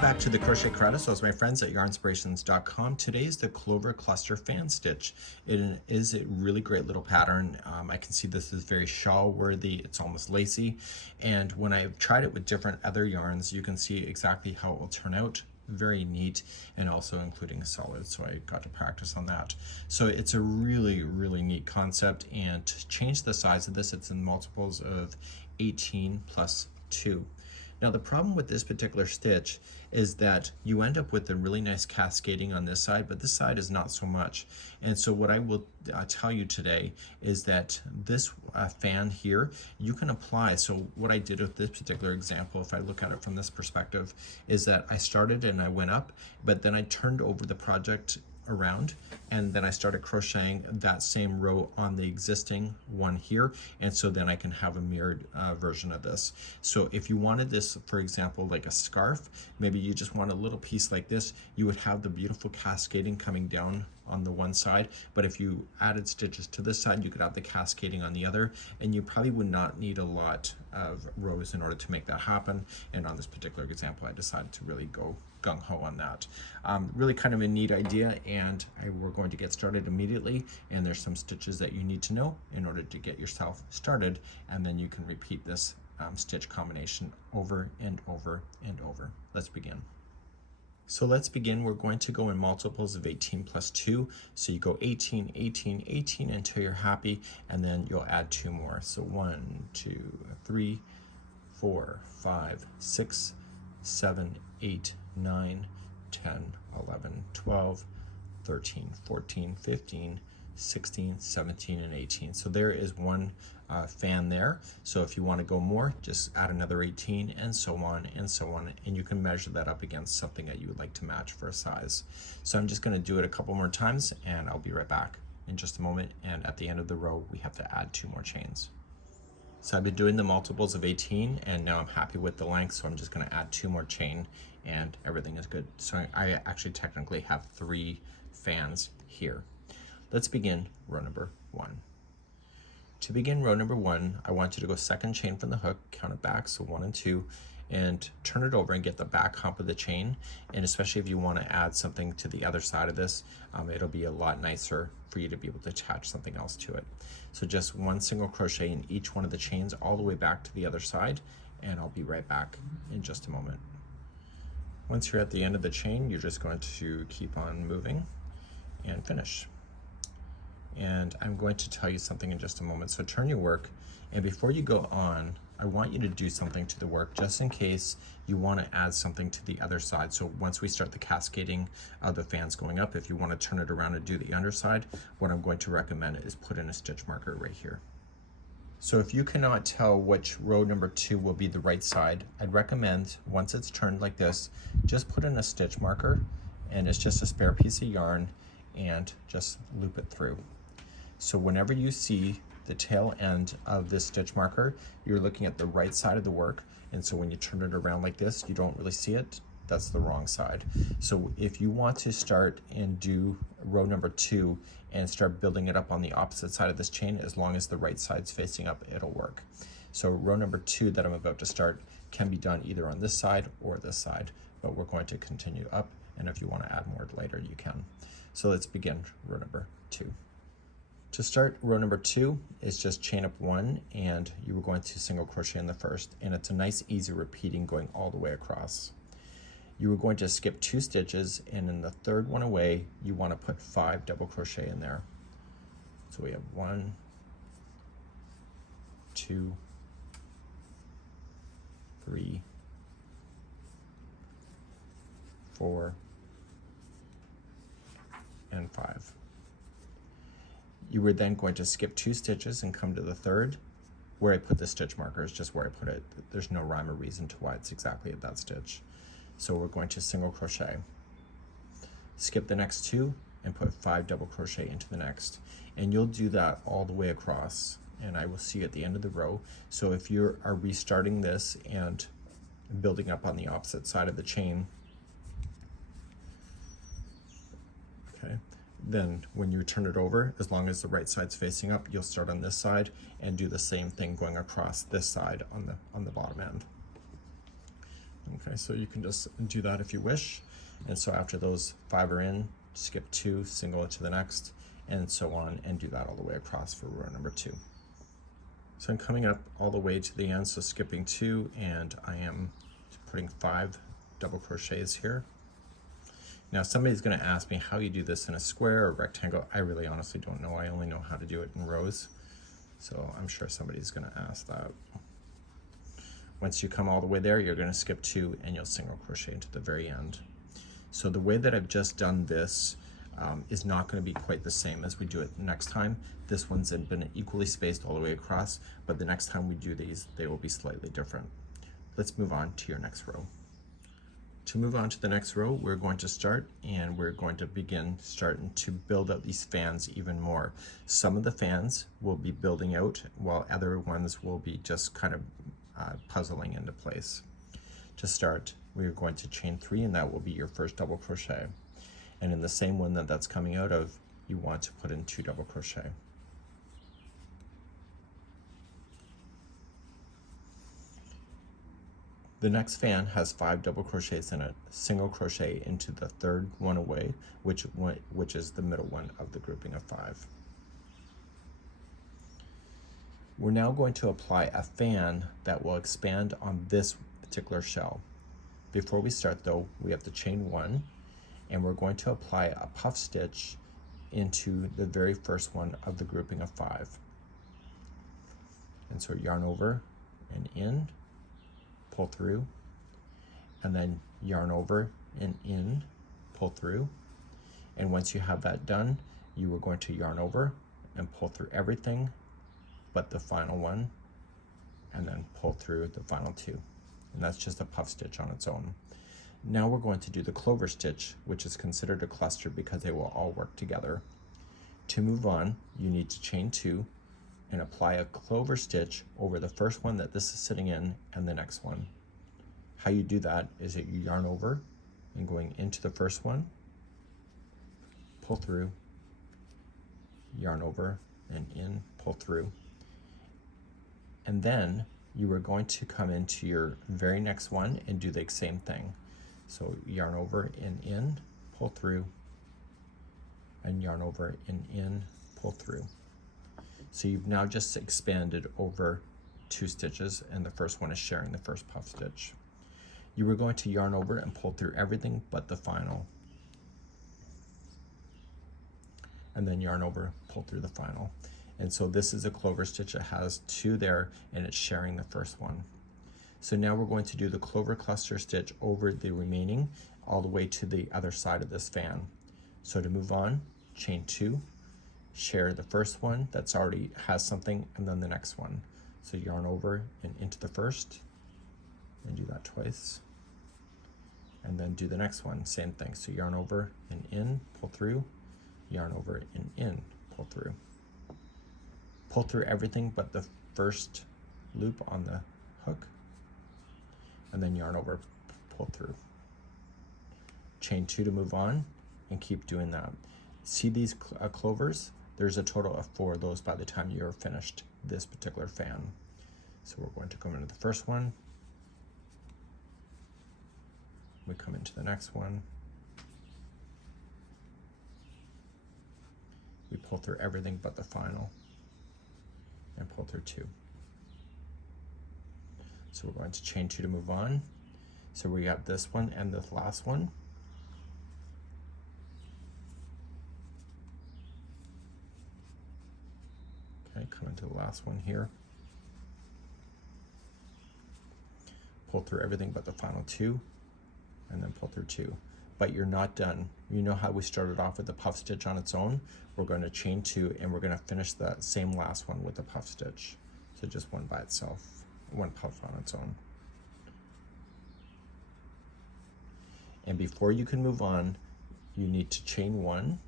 Back to the Crochet Karate. So as my friends at yarnspirations.com, today's the Clover Cluster Fan Stitch. It is a really great little pattern. I can see this is very shawl worthy. It's almost lacy. And when I've tried it with different other yarns, you can see exactly how it will turn out. Very neat, and also including a solid, so I got to practice on that. So it's a really neat concept, and to change the size of this, it's in multiples of 18 plus 2. Now the problem with this particular stitch is that you end up with a really nice cascading on this side, but this side is not so much. And so what I will tell you today is that this fan here, you can apply. So what I did with this particular example, if I look at it from this perspective, is that I started and I went up, but then I turned over the project around, and then I started crocheting that same row on the existing one here, and so then I can have a mirrored version of this. So if you wanted this, for example, like a scarf, maybe you just want a little piece like this, you would have the beautiful cascading coming down on the one side, but if you added stitches to this side, you could have the cascading on the other, and you probably would not need a lot of rows in order to make that happen. And on this particular example, I decided to really go gung-ho on that. Really kind of a neat idea, and we're going to get started immediately, and there's some stitches that you need to know in order to get yourself started, and then you can repeat this stitch combination over and over and over. Let's begin. So let's begin. We're going to go in multiples of 18 plus 2. So you go 18, 18, 18 until you're happy, and then you'll add 2 more. So 1, 2, 3, 4, 5, 6, 7, 8, 9, 10, 11, 12, 13, 14, 15, 16, 17, and 18. So there is one fan there. So if you want to go more, just add another 18, and so on and so on. And you can measure that up against something that you would like to match for a size. So I'm just going to do it a couple more times, and I'll be right back in just a moment. And at the end of the row, we have to add 2 more chains. So I've been doing the multiples of 18, and now I'm happy with the length, so I'm just going to add 2 more chain, and everything is good. So I actually technically have 3 fans here. Let's begin row number 1. To begin row number 1, I want you to go second chain from the hook, count it back, so 1 and 2, and turn it over and get the back hump of the chain. And especially if you want to add something to the other side of this, it'll be a lot nicer for you to be able to attach something else to it. So just 1 single crochet in each one of the chains all the way back to the other side, and I'll be right back in just a moment. Once you're at the end of the chain, you're just going to keep on moving and finish. And I'm going to tell you something in just a moment. So turn your work, and before you go on, I want you to do something to the work just in case you want to add something to the other side. So once we start the cascading of the fans going up, if you want to turn it around and do the underside, what I'm going to recommend is put in a stitch marker right here. So if you cannot tell which row number 2 will be the right side, I'd recommend, once it's turned like this, just put in a stitch marker, and it's just a spare piece of yarn, and just loop it through. So whenever you see the tail end of this stitch marker, you're looking at the right side of the work, and so when you turn it around like this, you don't really see it. That's the wrong side. So if you want to start and do row number 2 and start building it up on the opposite side of this chain, as long as the right side's facing up, it'll work. So row number 2 that I'm about to start can be done either on this side or this side, but we're going to continue up, and if you want to add more later, you can. So let's begin row number 2. To start row number 2 is just chain up 1, and you are going to single crochet in the first, and it's a nice easy repeating going all the way across. You are going to skip 2 stitches, and in the third one away, you want to put 5 double crochet in there. So we have 1, 2, 3, 4, and 5. You were then going to skip 2 stitches and come to the third. Where I put the stitch marker is just where I put it. There's no rhyme or reason to why it's exactly at that stitch. So we're going to single crochet. Skip the next 2 and put 5 double crochet into the next. And you'll do that all the way across, and I will see you at the end of the row. So if you are restarting this and building up on the opposite side of the chain, okay, then when you turn it over, as long as the right side's facing up, you'll start on this side and do the same thing going across this side on the bottom end. Okay, so you can just do that if you wish. And so after those 5 are in, skip 2, single into the next, and so on, and do that all the way across for row number 2. So I'm coming up all the way to the end, so skipping 2, and I am putting 5 double crochets here. Now somebody's going to ask me how you do this in a square or rectangle. I really honestly don't know. I only know how to do it in rows. So I'm sure somebody's going to ask that. Once you come all the way there, you're going to skip 2 and you'll single crochet into the very end. So the way that I've just done this is not going to be quite the same as we do it next time. This one's been equally spaced all the way across, but the next time we do these, they will be slightly different. Let's move on to your next row. To move on to the next row, we're going to start and we're going to begin starting to build out these fans even more. Some of the fans will be building out while other ones will be just kind of puzzling into place. To start, we're going to chain 3 and that will be your first double crochet. And in the same one that that's coming out of, you want to put in 2 double crochet. The next fan has 5 double crochets in it. Single crochet into the third one away, which is the middle one of the grouping of 5. We're now going to apply a fan that will expand on this particular shell. Before we start though, we have to chain 1, and we're going to apply a puff stitch into the very first one of the grouping of 5. And so yarn over and in, pull through, and then yarn over and in, pull through. And once you have that done, you are going to yarn over and pull through everything but the final one, and then pull through the final 2. And that's just a puff stitch on its own. Now we're going to do the clover stitch, which is considered a cluster because they will all work together. To move on, you need to chain 2 and apply a clover stitch over the first one that this is sitting in and the next one. How you do that is that you yarn over and going into the first one, pull through, yarn over and in, pull through. And then you are going to come into your very next one and do the same thing. So yarn over and in, pull through, and yarn over and in, pull through. So you've now just expanded over 2 stitches, and the first one is sharing the first puff stitch. You are going to yarn over and pull through everything but the final. And then yarn over, pull through the final. And so this is a clover stitch. It has 2 there and it's sharing the first one. So now we're going to do the clover cluster stitch over the remaining all the way to the other side of this fan. So to move on, chain 2, share the first one that's already has something, and then the next one. So yarn over and into the first, and do that twice. And then do the next one, same thing. So yarn over and in, pull through, yarn over and in, pull through. Pull through everything but the first loop on the hook, and then yarn over, pull through. Chain 2 to move on, and keep doing that. See these clovers? There's a total of 4 of those by the time you're finished this particular fan. So we're going to come into the first one, we come into the next one, we pull through everything but the final, and pull through 2. So we're going to chain 2 to move on. So we got this one and this last one. Okay, come into the last one here. Pull through everything but the final 2, and then pull through 2. But you're not done. You know how we started off with the puff stitch on its own? We're going to chain 2 and we're going to finish the same last one with the puff stitch. So just one by itself, one puff on its own. And before you can move on, you need to chain 1,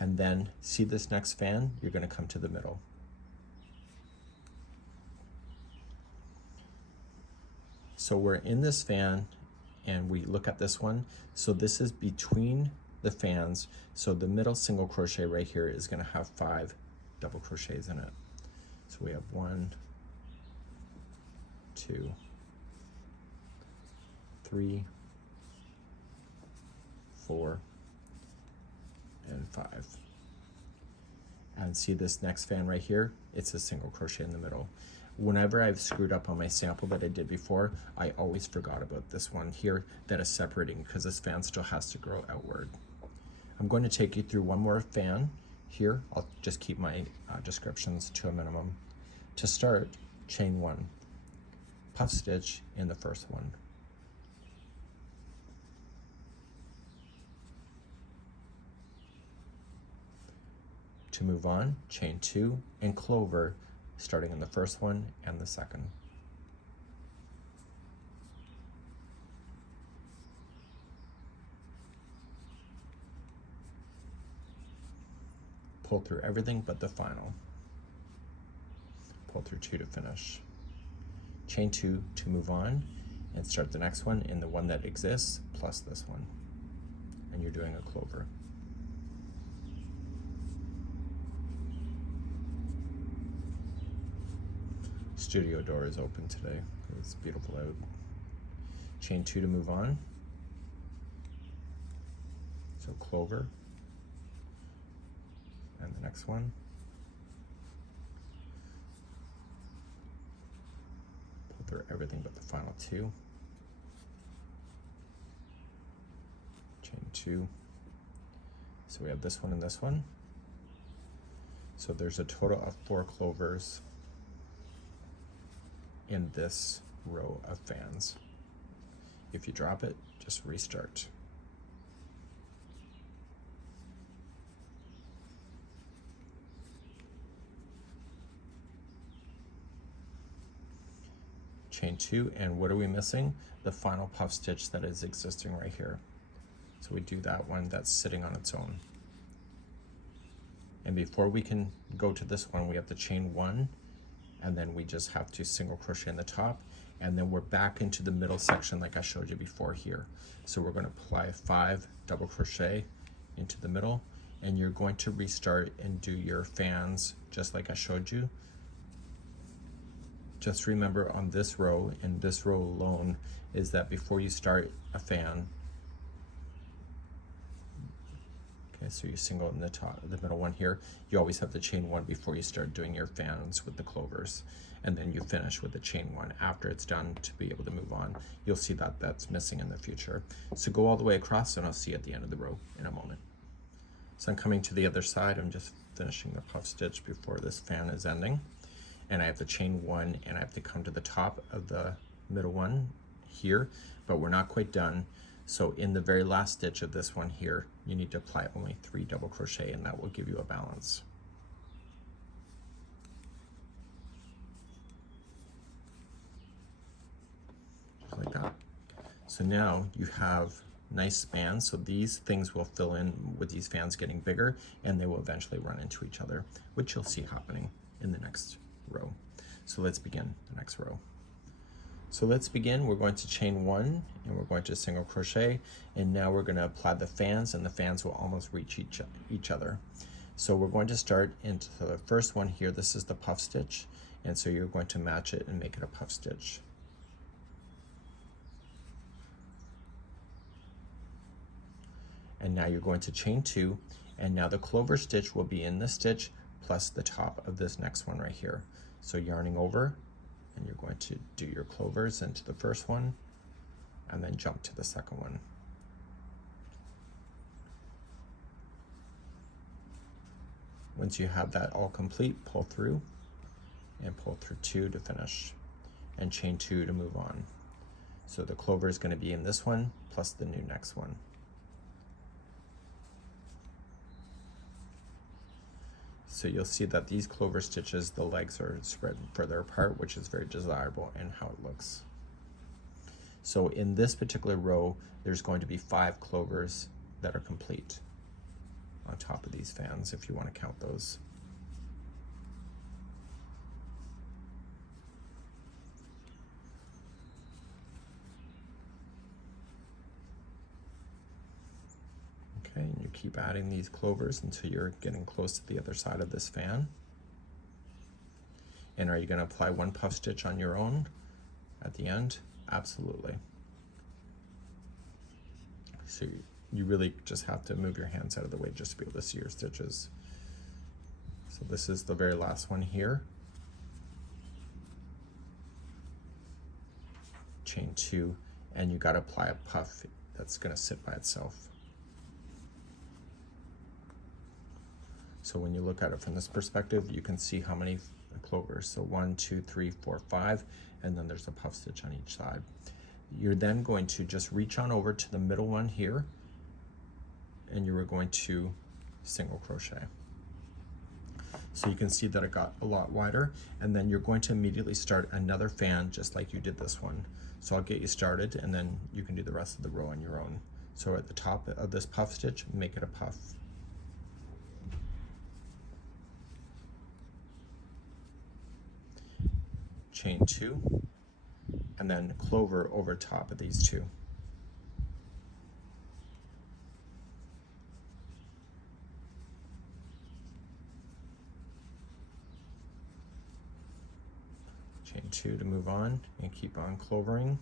and then see this next fan, you're going to come to the middle. So we're in this fan and we look at this one. So this is between the fans. So the middle single crochet right here is going to have 5 double crochets in it. So we have 1, 2, 3, 4, and 5. And see this next fan right here? It's a single crochet in the middle. Whenever I've screwed up on my sample that I did before, I always forgot about this one here that is separating because this fan still has to grow outward. I'm going to take you through one more fan here. I'll just keep my descriptions to a minimum. To start, chain 1, puff stitch in the first one. To move on, chain 2 and clover, starting in the first one and the second. Pull through everything but the final. Pull through 2 to finish. Chain 2 to move on and start the next one in the one that exists plus this one. And you're doing a clover. Studio door is open today. It's beautiful out. Chain 2 to move on. So clover. And the next one. Pull through everything but the final 2. Chain 2. So we have this one and this one. So there's a total of 4 clovers in this row of fans. If you drop it, just restart. Chain 2, and what are we missing? The final puff stitch that is existing right here. So we do that one that's sitting on its own. And before we can go to this one, we have to chain 1, and then we just have to single crochet in the top, and then we're back into the middle section like I showed you before here. So we're going to apply 5 double crochet into the middle, and you're going to restart and do your fans just like I showed you. Just remember on this row, and this row alone, is that before you start a fan, okay, so you single in the top, the middle one here, you always have to chain 1 before you start doing your fans with the clovers, and then you finish with the chain 1 after it's done to be able to move on. You'll see that that's missing in the future. So go all the way across, and I'll see you at the end of the row in a moment. So I'm coming to the other side. I'm just finishing the puff stitch before this fan is ending. And I have to chain 1, and I have to come to the top of the middle one here, but we're not quite done. So in the very last stitch of this one here, you need to apply only 3 double crochet, and that will give you a balance. Just like that. So now you have nice spans, so these things will fill in with these fans getting bigger, and they will eventually run into each other, which you'll see happening in the next row. So let's begin the next row. So let's begin. We're going to chain 1, and we're going to single crochet, and now we're going to apply the fans, and the fans will almost reach each other. So we're going to start into the first one here. This is the puff stitch, and so you're going to match it and make it a puff stitch. And now you're going to chain 2, and now the clover stitch will be in this stitch plus the top of this next one right here. So yarning over, and you're going to do your clovers into the first one, and then jump to the second one. Once you have that all complete, pull through, and pull through 2 to finish, and chain 2 to move on. So the clover is going to be in this one, plus the new next one. So you'll see that these clover stitches, the legs are spread further apart, which is very desirable in how it looks. So in this particular row, there's going to be 5 clovers that are complete on top of these fans, if you want to count those. Okay, and you keep adding these clovers until you're getting close to the other side of this fan. And are you going to apply 1 puff stitch on your own at the end? Absolutely. So you really just have to move your hands out of the way just to be able to see your stitches. So this is the very last one here. Chain 2, and you got to apply a puff that's going to sit by itself. So when you look at it from this perspective, you can see how many clovers. So 1, 2, 3, 4, 5, and then there's a puff stitch on each side. You're then going to just reach on over to the middle one here, and you are going to single crochet. So you can see that it got a lot wider, and then you're going to immediately start another fan just like you did this one. So I'll get you started, and then you can do the rest of the row on your own. So at the top of this puff stitch, make it a puff. Chain 2, and then clover over top of these two. Chain 2 to move on and keep on clovering.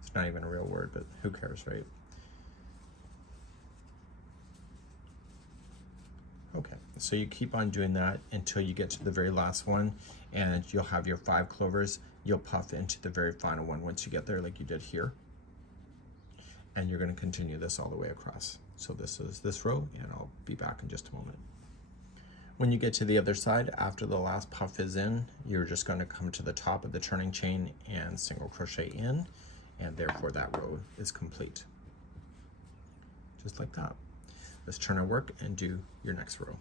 It's not even a real word, but who cares, right? Okay, so you keep on doing that until you get to the very last one, and you'll have your 5 clovers. You'll puff into the very final one once you get there, like you did here. And you're going to continue this all the way across. So this is this row, and I'll be back in just a moment. When you get to the other side, after the last puff is in, you're just going to come to the top of the turning chain and single crochet in, and therefore that row is complete. Just like that. Let's turn our work and do your next row.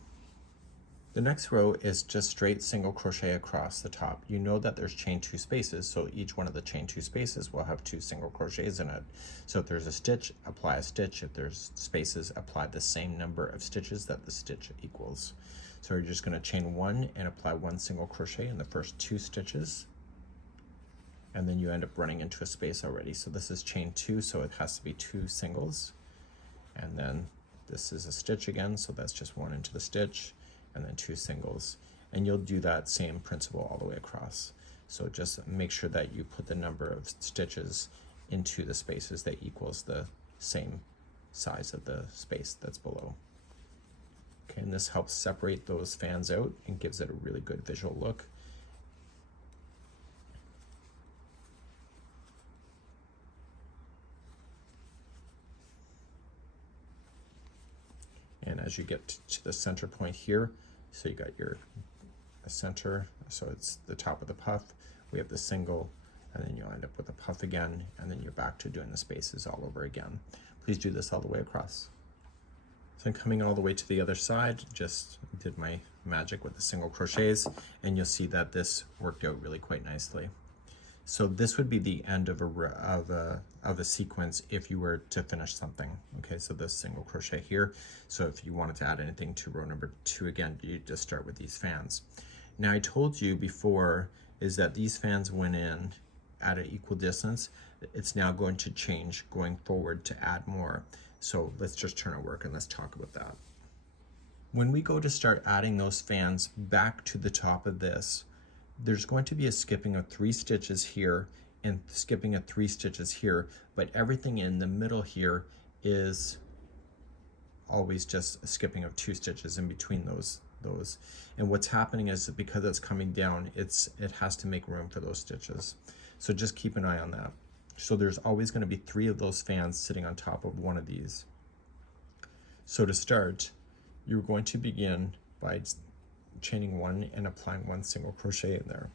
The next row is just straight single crochet across the top. You know that there's chain 2 spaces, so each one of the chain 2 spaces will have 2 single crochets in it. So if there's a stitch, apply a stitch. If there's spaces, apply the same number of stitches that the stitch equals. So you're just going to chain 1 and apply 1 single crochet in the first 2 stitches, and then you end up running into a space already. So this is chain 2, so it has to be 2 singles, and then this is a stitch again, so that's just 1 into the stitch, and then 2 singles. And you'll do that same principle all the way across. So just make sure that you put the number of stitches into the spaces that equals the same size of the space that's below. Okay, and this helps separate those fans out and gives it a really good visual look. And as you get to the center point here, so you got your center, so it's the top of the puff, we have the single, and then you'll end up with a puff again, and then you're back to doing the spaces all over again. Please do this all the way across. So I'm coming all the way to the other side, just did my magic with the single crochets, and you'll see that this worked out really quite nicely. So this would be the end of a sequence if you were to finish something. Okay, so this single crochet here. So if you wanted to add anything to row number 2, again, you just start with these fans. Now I told you before is that these fans went in at an equal distance. It's now going to change going forward to add more. So let's just turn our work and let's talk about that. When we go to start adding those fans back to the top of this, there's going to be a skipping of 3 stitches here and skipping of 3 stitches here, but everything in the middle here is always just a skipping of 2 stitches in between those. And what's happening is that because it's coming down, it has to make room for those stitches. So just keep an eye on that. So there's always going to be 3 of those fans sitting on top of one of these. So to start, you're going to begin by chaining 1 and applying 1 single crochet in there.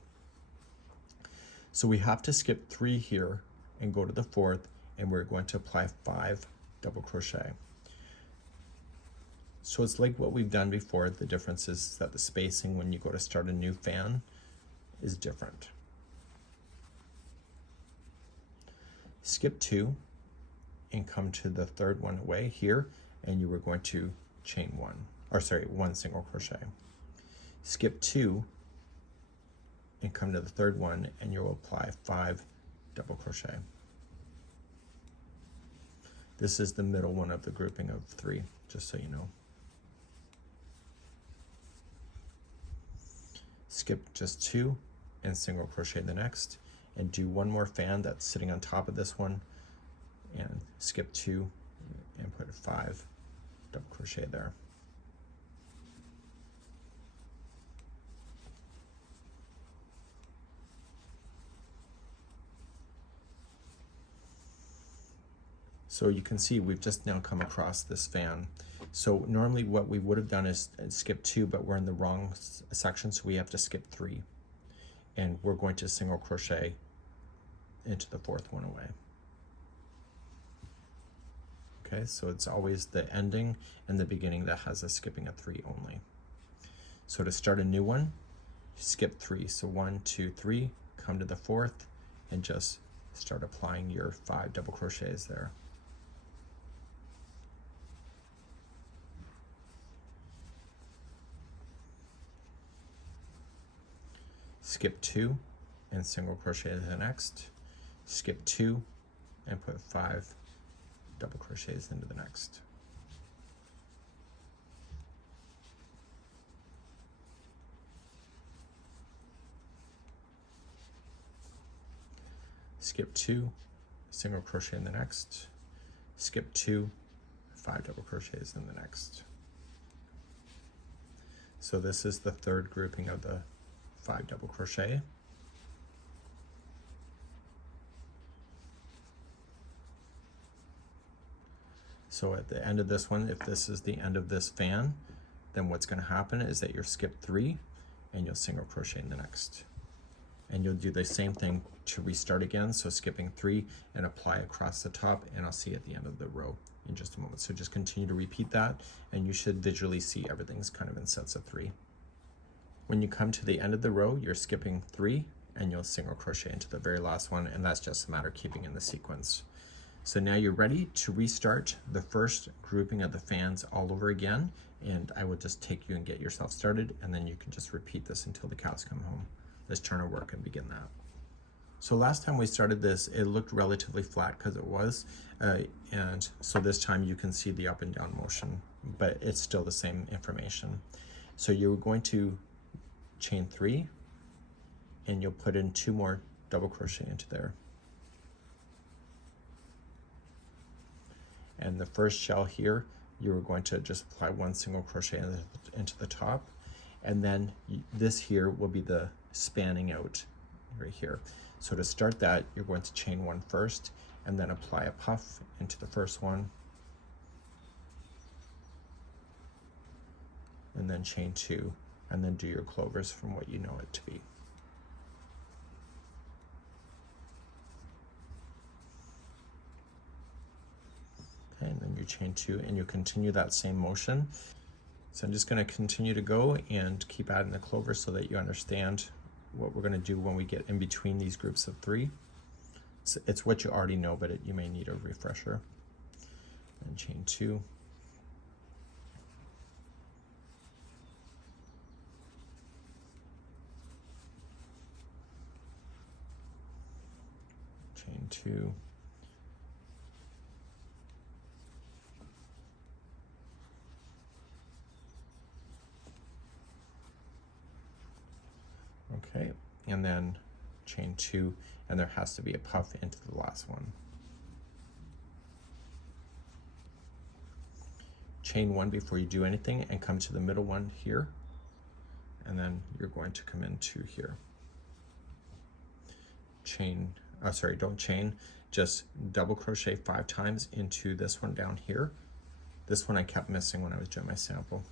So we have to skip 3 here and go to the 4th, and we're going to apply 5 double crochet. So it's like what we've done before. The difference is that the spacing when you go to start a new fan is different. Skip 2 and come to the 3rd one away here, and you were going to chain 1 single crochet. Skip 2 and come to the 3rd one, and you'll apply 5 double crochet. This is the middle one of the grouping of 3, just so you know. Skip just 2 and single crochet the next, and do 1 more fan that's sitting on top of this one, and skip 2 and put 5 double crochet there. So you can see we've just now come across this fan. So normally what we would have done is skip 2, but we're in the wrong section, so we have to skip 3. And we're going to single crochet into the 4th one away. Okay, so it's always the ending and the beginning that has us skipping a 3 only. So to start a new one, skip 3. So 1, 2, 3, come to the 4th, and just start applying your 5 double crochets there. Skip 2 and single crochet to the next. Skip 2 and put 5 double crochets into the next. Skip 2, single crochet in the next. Skip 2, 5 double crochets in the next. So this is the 3rd grouping of the 5 double crochet. So at the end of this one, if this is the end of this fan, then what's going to happen is that you'll skip 3 and you'll single crochet in the next. And you'll do the same thing to restart again, so skipping 3 and apply across the top, and I'll see at the end of the row in just a moment. So just continue to repeat that, and you should visually see everything's kind of in sets of 3. When you come to the end of the row, you're skipping 3 and you'll single crochet into the very last one, and that's just a matter of keeping in the sequence. So now you're ready to restart the first grouping of the fans all over again, and I will just take you and get yourself started, and then you can just repeat this until the cows come home. Let's turn our work and begin that. So last time we started this, it looked relatively flat because it was, and so this time you can see the up and down motion, but it's still the same information. So you're going to chain 3 and you'll put in 2 more double crochet into there. And the first shell here, you're going to just apply 1 single crochet into the top, and then this here will be the spanning out right here. So to start that, you're going to chain 1 first and then apply a puff into the first one, and then chain 2, and then do your clovers from what you know it to be. Okay, and then you chain 2 and you continue that same motion. So I'm just going to continue to go and keep adding the clovers so that you understand what we're going to do when we get in between these groups of 3. It's what you already know, but you may need a refresher. And chain 2. Chain 2. Okay, and then chain 2, and there has to be a puff into the last one. Chain 1 before you do anything and come to the middle one here, and then you're going to come into here. Chain, sorry, don't chain, just double crochet 5 times into this one down here. This one I kept missing when I was doing my sample.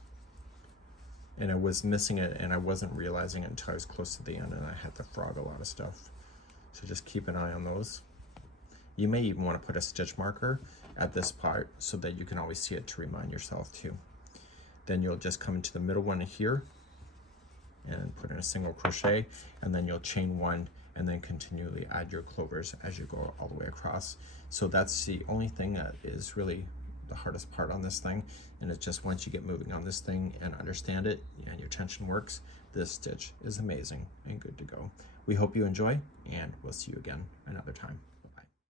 And I was missing it and I wasn't realizing it until I was close to the end, and I had to frog a lot of stuff. So just keep an eye on those. You may even want to put a stitch marker at this part so that you can always see it to remind yourself too. Then you'll just come into the middle one here and put in a single crochet, and then you'll chain 1 and then continually add your clovers as you go all the way across. So that's the only thing that is really the hardest part on this thing, and it's just once you get moving on this thing and understand it and your tension works, this stitch is amazing and good to go. We hope you enjoy, and we'll see you again another time.